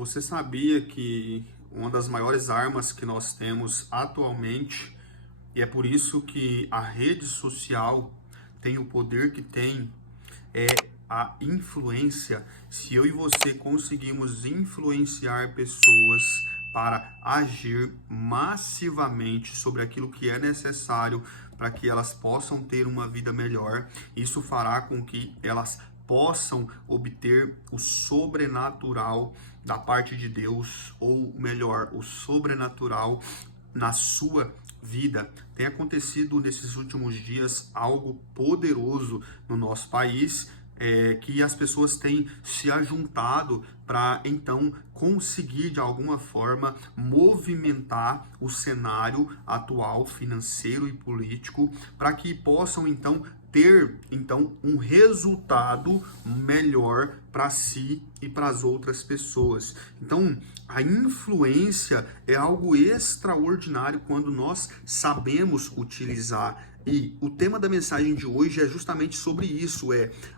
Você sabia que uma das maiores armas que nós temos atualmente, e é por isso que a rede social tem o poder que tem, é a influência? Se eu e você conseguimos influenciar pessoas para agir massivamente sobre aquilo que é necessário para que elas possam ter uma vida melhor, isso fará com que elas possam obter o sobrenatural da parte de Deus, ou melhor, o sobrenatural na sua vida. Tem acontecido nesses últimos dias algo poderoso no nosso país, que as pessoas têm se ajuntado para então conseguir de alguma forma movimentar o cenário atual financeiro e político para que possam então ter um resultado melhor para si e para as outras pessoas. Então, a influência é algo extraordinário quando nós sabemos utilizar. E o tema da mensagem de hoje é justamente sobre isso,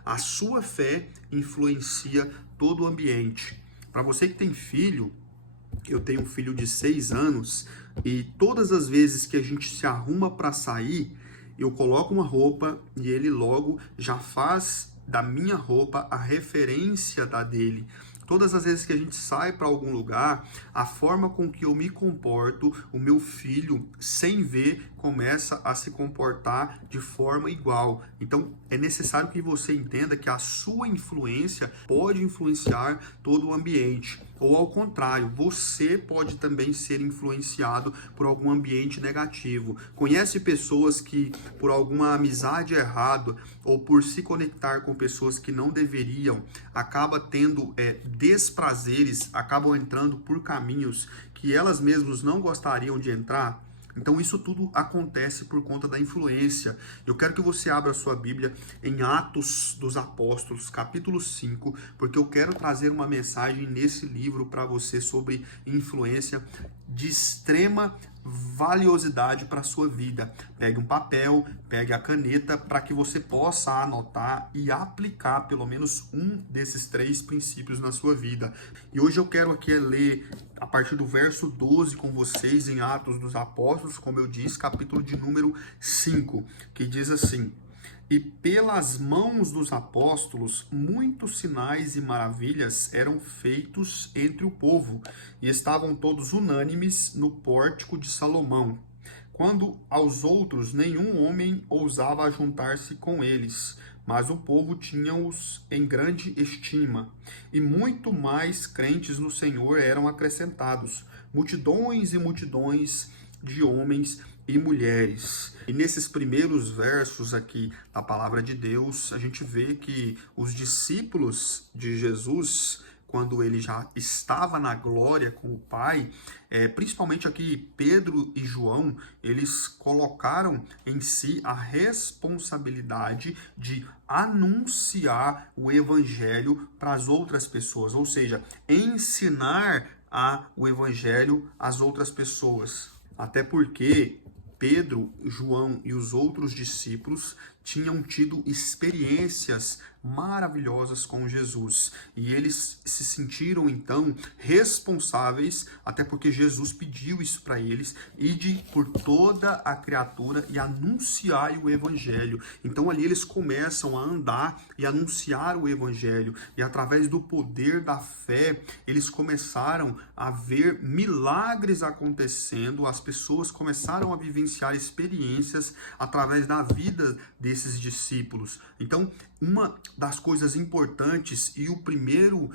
a sua fé influencia todo o ambiente. Para você que tem filho, eu tenho um filho de 6 anos, e todas as vezes que a gente se arruma para sair, eu coloco uma roupa e ele logo já faz da minha roupa a referência da dele. Todas as vezes que a gente sai para algum lugar, a forma com que eu me comporto, o meu filho, sem ver, começa a se comportar de forma igual. Então, é necessário que você entenda que a sua influência pode influenciar todo o ambiente. Ou ao contrário, você pode também ser influenciado por algum ambiente negativo. Conhece pessoas que, por alguma amizade errada ou por se conectar com pessoas que não deveriam, acaba tendo desprazeres, acabam entrando por caminhos que elas mesmas não gostariam de entrar? Então isso tudo acontece por conta da influência. Eu quero que você abra a sua Bíblia em Atos dos Apóstolos, capítulo 5, porque eu quero trazer uma mensagem nesse livro para você sobre influência de extrema valiosidade para a sua vida. Pegue um papel, pegue a caneta para que você possa anotar e aplicar pelo menos um desses 3 princípios na sua vida. E hoje eu quero aqui ler a partir do verso 12 com vocês em Atos dos Apóstolos, como eu disse, capítulo de número 5, que diz assim: E pelas mãos dos apóstolos, muitos sinais e maravilhas eram feitos entre o povo, e estavam todos unânimes no pórtico de Salomão. Quando aos outros nenhum homem ousava juntar-se com eles, mas o povo tinha-os em grande estima, e muito mais crentes no Senhor eram acrescentados, multidões e multidões de homens e mulheres. E nesses primeiros versos aqui da palavra de Deus, a gente vê que os discípulos de Jesus, quando ele já estava na glória com o Pai, principalmente aqui Pedro e João, eles colocaram em si a responsabilidade de anunciar o evangelho para as outras pessoas, ou seja, ensinar o evangelho às outras pessoas. Até porque Pedro, João e os outros discípulos tinham tido experiências maravilhosas com Jesus. E eles se sentiram, então, responsáveis, até porque Jesus pediu isso para eles, ide por toda a criatura e anunciai o evangelho. Então, ali eles começam a andar e anunciar o evangelho. E através do poder da fé, eles começaram a ver milagres acontecendo, as pessoas começaram a vivenciar experiências através da vida desses discípulos. Então, uma das coisas importantes e o primeiro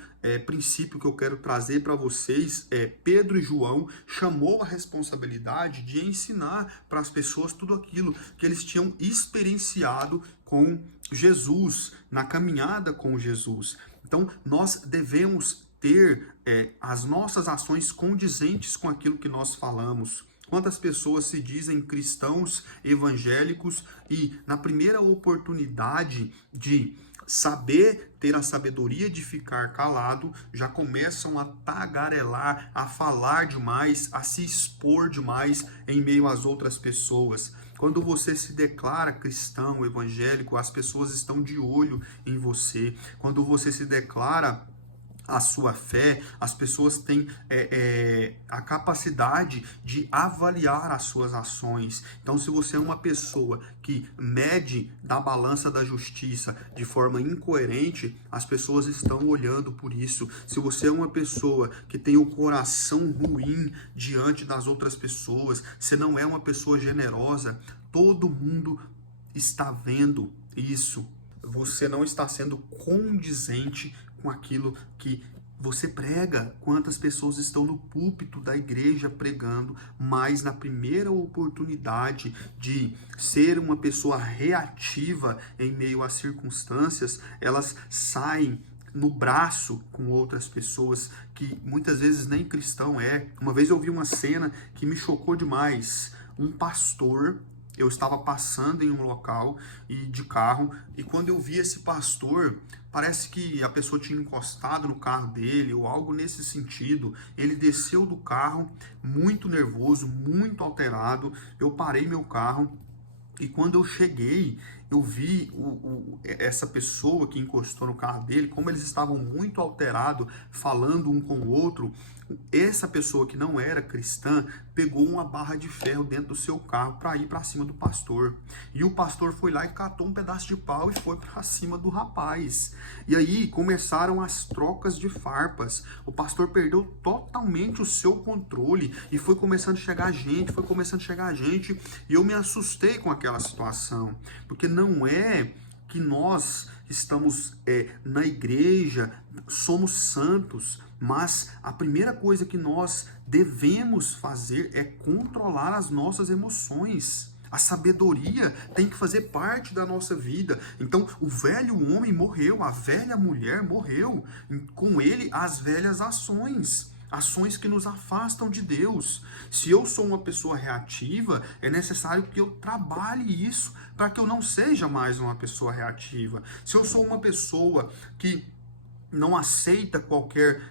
princípio que eu quero trazer para vocês Pedro e João chamou a responsabilidade de ensinar para as pessoas tudo aquilo que eles tinham experienciado com Jesus, na caminhada com Jesus. Então, nós devemos ter as nossas ações condizentes com aquilo que nós falamos. Quantas pessoas se dizem cristãos evangélicos e na primeira oportunidade de saber ter a sabedoria de ficar calado, já começam a tagarelar, a falar demais, a se expor demais em meio às outras pessoas. Quando você se declara cristão, evangélico, as pessoas estão de olho em você. Quando você se declara a sua fé, as pessoas têm a capacidade de avaliar as suas ações. Então, se você é uma pessoa que mede da balança da justiça de forma incoerente, as pessoas estão olhando por isso. Se você é uma pessoa que tem o coração ruim diante das outras pessoas, você não é uma pessoa generosa, todo mundo está vendo isso. Você não está sendo condizente com aquilo que você prega. Quantas pessoas estão no púlpito da igreja pregando, mas na primeira oportunidade de ser uma pessoa reativa em meio às circunstâncias, elas saem no braço com outras pessoas que muitas vezes nem cristão é. Uma vez eu vi uma cena que me chocou demais. Um pastor, eu estava passando em um local de carro, e quando eu vi esse pastor, parece que a pessoa tinha encostado no carro dele ou algo nesse sentido. Ele desceu do carro muito nervoso, muito alterado. Eu parei meu carro e quando eu cheguei, eu vi essa pessoa que encostou no carro dele, como eles estavam muito alterados, falando um com o outro. Essa pessoa que não era cristã pegou uma barra de ferro dentro do seu carro para ir para cima do pastor. E o pastor foi lá e catou um pedaço de pau e foi para cima do rapaz. E aí começaram as trocas de farpas. O pastor perdeu totalmente o seu controle e foi começando a chegar gente, e eu me assustei com aquela situação, porque não é que nós estamos na igreja, somos santos, mas a primeira coisa que nós devemos fazer é controlar as nossas emoções. A sabedoria tem que fazer parte da nossa vida. Então, o velho homem morreu, a velha mulher morreu, com ele as velhas ações. Ações que nos afastam de Deus. Se eu sou uma pessoa reativa, é necessário que eu trabalhe isso para que eu não seja mais uma pessoa reativa. Se eu sou uma pessoa que não aceita qualquer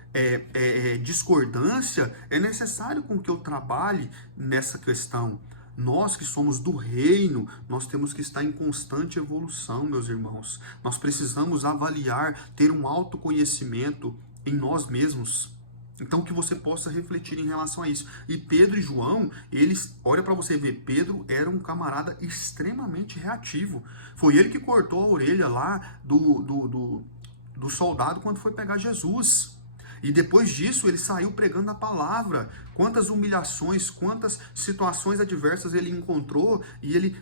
discordância, é necessário com que eu trabalhe nessa questão. Nós que somos do reino, nós temos que estar em constante evolução, meus irmãos. Nós precisamos avaliar, ter um autoconhecimento em nós mesmos. Então, que você possa refletir em relação a isso. E Pedro e João, eles, olha para você ver, Pedro era um camarada extremamente reativo. Foi ele que cortou a orelha lá do soldado quando foi pegar Jesus. E depois disso, ele saiu pregando a palavra. Quantas humilhações, quantas situações adversas ele encontrou, e ele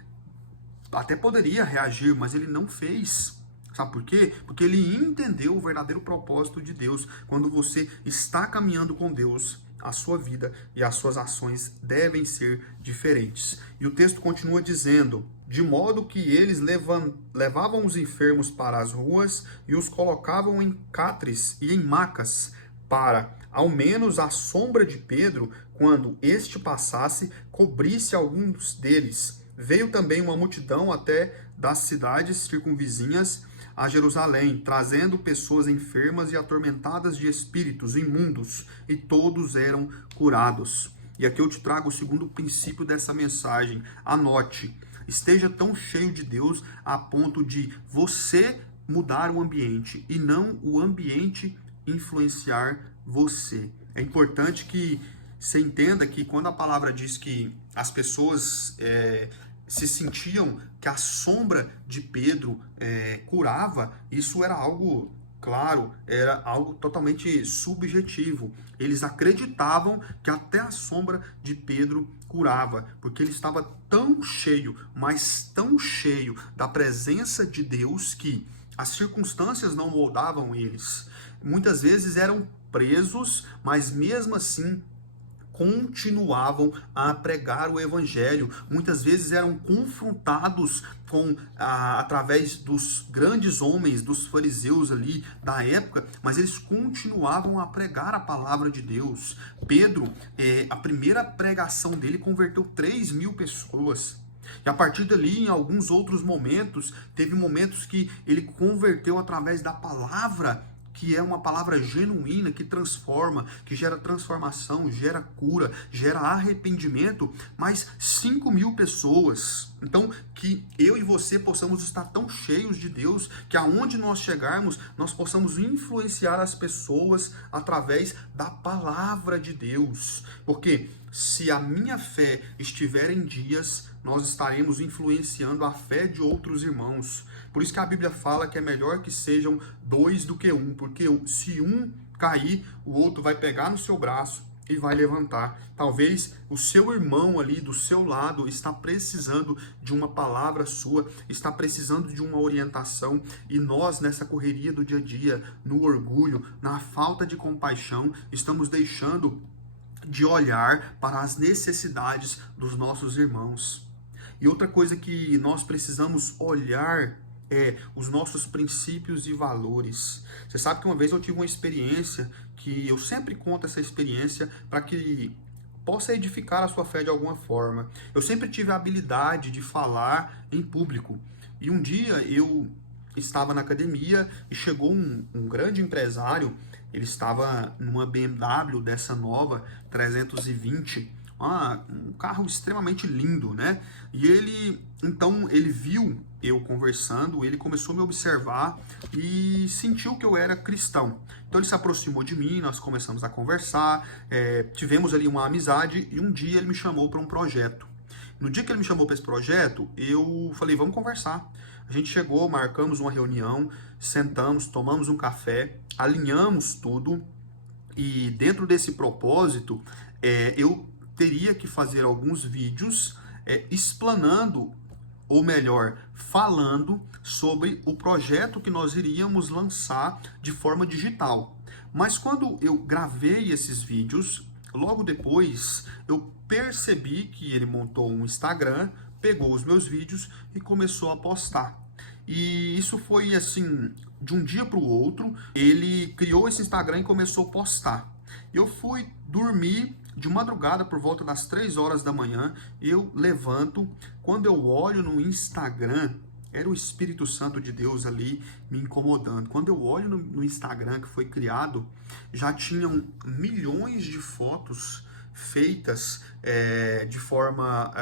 até poderia reagir, mas ele não fez. Sabe por quê? Porque ele entendeu o verdadeiro propósito de Deus. Quando você está caminhando com Deus, a sua vida e as suas ações devem ser diferentes. E o texto continua dizendo: de modo que eles levavam os enfermos para as ruas e os colocavam em catres e em macas, para, ao menos a sombra de Pedro, quando este passasse, cobrisse alguns deles. Veio também uma multidão até das cidades circunvizinhas a Jerusalém, trazendo pessoas enfermas e atormentadas de espíritos imundos, e todos eram curados. E aqui eu te trago o segundo princípio dessa mensagem. Anote: esteja tão cheio de Deus a ponto de você mudar o ambiente e não o ambiente influenciar você. É importante que você entenda que quando a palavra diz que as pessoas se sentiam que a sombra de Pedro curava, isso era algo, claro, era algo totalmente subjetivo. Eles acreditavam que até a sombra de Pedro curava, porque ele estava tão cheio, mas tão cheio da presença de Deus que as circunstâncias não moldavam eles. Muitas vezes eram presos, mas mesmo assim continuavam a pregar o evangelho. Muitas vezes eram confrontados através dos grandes homens, dos fariseus ali da época, mas eles continuavam a pregar a palavra de Deus. Pedro, a primeira pregação dele converteu 3.000 pessoas. E a partir dali, em alguns outros momentos, teve momentos que ele converteu através da palavra que é uma palavra genuína, que transforma, que gera transformação, gera cura, gera arrependimento, mas 5.000 pessoas. Então, que eu e você possamos estar tão cheios de Deus, que aonde nós chegarmos, nós possamos influenciar as pessoas através da palavra de Deus. Porque se a minha fé estiver em dias, nós estaremos influenciando a fé de outros irmãos. Por isso que a Bíblia fala que é melhor que sejam 2 do que 1, porque se um cair, o outro vai pegar no seu braço e vai levantar. Talvez o seu irmão ali do seu lado está precisando de uma palavra sua, está precisando de uma orientação, e nós nessa correria do dia a dia, no orgulho, na falta de compaixão, estamos deixando de olhar para as necessidades dos nossos irmãos. E outra coisa que nós precisamos olhar os nossos princípios e valores. Você sabe que uma vez eu tive uma experiência, que eu sempre conto essa experiência para que possa edificar a sua fé de alguma forma. Eu sempre tive a habilidade de falar em público. E um dia eu estava na academia e chegou um grande empresário. Ele estava numa BMW dessa nova, 320, um carro extremamente lindo, né? E ele viu eu conversando, ele começou a me observar e sentiu que eu era cristão. Então ele se aproximou de mim, nós começamos a conversar, tivemos ali uma amizade, e um dia ele me chamou para um projeto. No dia que ele me chamou para esse projeto, eu falei, vamos conversar. A gente chegou, marcamos uma reunião, sentamos, tomamos um café, alinhamos tudo, e dentro desse propósito, eu teria que fazer alguns vídeos explanando, ou melhor, falando sobre o projeto que nós iríamos lançar de forma digital. Mas quando eu gravei esses vídeos, logo depois eu percebi que ele montou um Instagram, pegou os meus vídeos e começou a postar. E isso foi assim, de um dia para o outro, ele criou esse Instagram e começou a postar. Eu fui dormir de madrugada, por volta das 3 horas da manhã, eu levanto, quando eu olho no Instagram, era o Espírito Santo de Deus ali me incomodando. Quando eu olho no Instagram que foi criado, já tinham milhões de fotos feitas de forma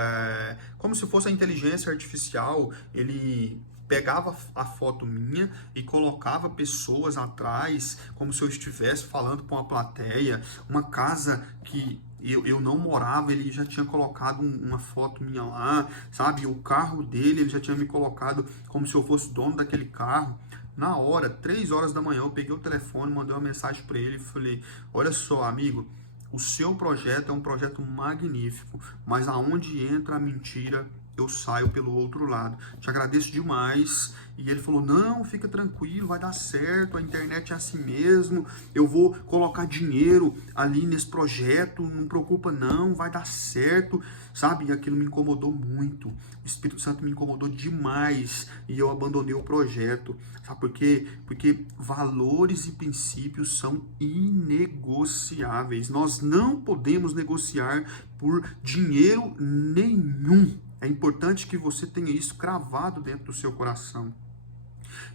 como se fosse a inteligência artificial. Ele pegava a foto minha e colocava pessoas atrás, como se eu estivesse falando com uma plateia. Uma casa que eu não morava, ele já tinha colocado uma foto minha lá, sabe? O carro dele, ele já tinha me colocado como se eu fosse dono daquele carro. Na hora, 3 horas da manhã, eu peguei o telefone, mandei uma mensagem para ele e falei, olha só, amigo, o seu projeto é um projeto magnífico, mas aonde entra a mentira, eu saio pelo outro lado. Te agradeço demais. E ele falou, não, fica tranquilo, vai dar certo, a internet é assim mesmo, eu vou colocar dinheiro ali nesse projeto, não preocupa não, vai dar certo, sabe? E aquilo me incomodou muito, o Espírito Santo me incomodou demais, e eu abandonei o projeto. Sabe por quê? Porque valores e princípios são inegociáveis, nós não podemos negociar por dinheiro nenhum. É importante que você tenha isso cravado dentro do seu coração.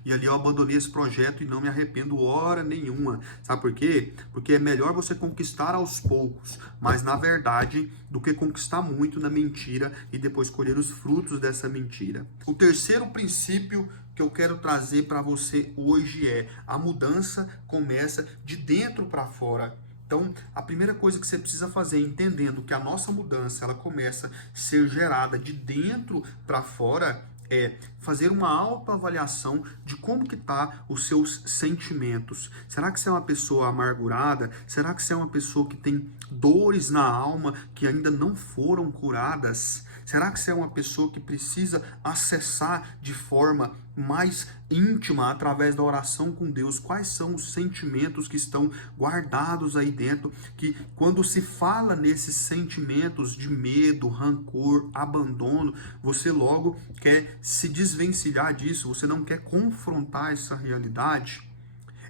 E ali eu abandonei esse projeto e não me arrependo hora nenhuma. Sabe por quê? Porque é melhor você conquistar aos poucos, mas na verdade, do que conquistar muito na mentira e depois colher os frutos dessa mentira. O terceiro princípio que eu quero trazer para você hoje é: a mudança começa de dentro para fora. Então, a primeira coisa que você precisa fazer, entendendo que a nossa mudança ela começa a ser gerada de dentro para fora, é fazer uma autoavaliação de como que tá os seus sentimentos. Será que você é uma pessoa amargurada? Será que você é uma pessoa que tem dores na alma que ainda não foram curadas? Será que você é uma pessoa que precisa acessar de forma mais íntima, através da oração com Deus, quais são os sentimentos que estão guardados aí dentro, que quando se fala nesses sentimentos de medo, rancor, abandono, você logo quer se desvencilhar disso, você não quer confrontar essa realidade?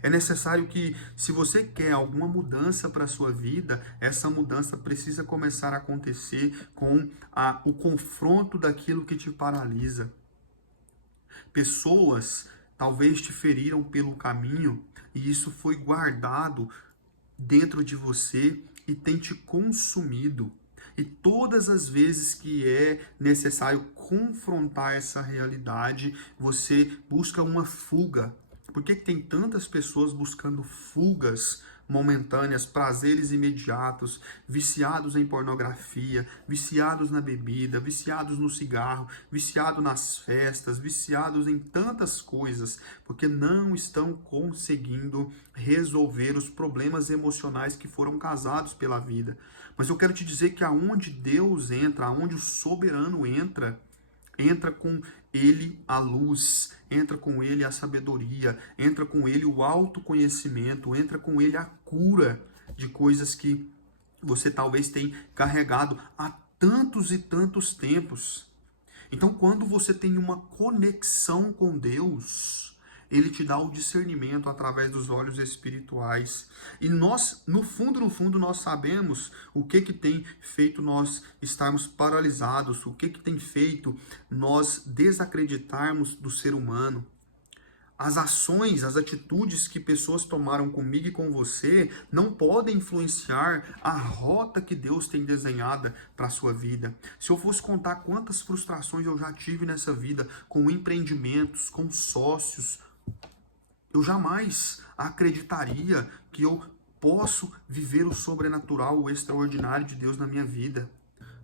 É necessário que, se você quer alguma mudança para a sua vida, essa mudança precisa começar a acontecer com o confronto daquilo que te paralisa. Pessoas talvez te feriram pelo caminho e isso foi guardado dentro de você e tem te consumido. E todas as vezes que é necessário confrontar essa realidade, você busca uma fuga. Por que tem tantas pessoas buscando fugas momentâneas, prazeres imediatos, viciados em pornografia, viciados na bebida, viciados no cigarro, viciados nas festas, viciados em tantas coisas, porque não estão conseguindo resolver os problemas emocionais que foram causados pela vida. Mas eu quero te dizer que aonde Deus entra, aonde o soberano entra, entra com ele a luz, entra com ele a sabedoria, entra com ele o autoconhecimento, entra com ele a cura de coisas que você talvez tenha carregado há tantos e tantos tempos. Então, quando você tem uma conexão com Deus, ele te dá o discernimento através dos olhos espirituais. E nós, no fundo, nós sabemos o que tem feito nós estarmos paralisados, o que tem feito nós desacreditarmos do ser humano. As ações, as atitudes que pessoas tomaram comigo e com você não podem influenciar a rota que Deus tem desenhada para a sua vida. Se eu fosse contar quantas frustrações eu já tive nessa vida com empreendimentos, com sócios, eu jamais acreditaria que eu posso viver o sobrenatural, o extraordinário de Deus na minha vida.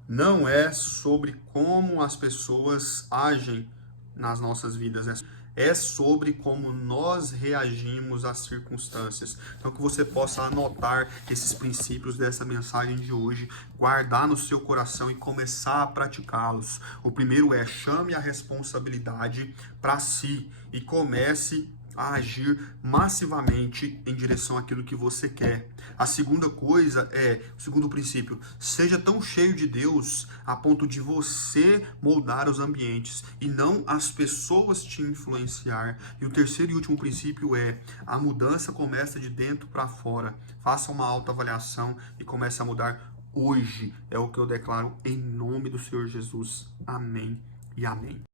Não é sobre como as pessoas agem nas nossas vidas, é sobre como nós reagimos às circunstâncias. Então, que você possa anotar esses princípios dessa mensagem de hoje, guardar no seu coração e começar a praticá-los. O primeiro é: chame a responsabilidade para si e comece a agir massivamente em direção àquilo que você quer. A segunda coisa o segundo princípio: seja tão cheio de Deus a ponto de você moldar os ambientes e não as pessoas te influenciar. E o terceiro e último princípio é: a mudança começa de dentro para fora. Faça uma autoavaliação e comece a mudar hoje. É o que eu declaro em nome do Senhor Jesus. Amém e amém.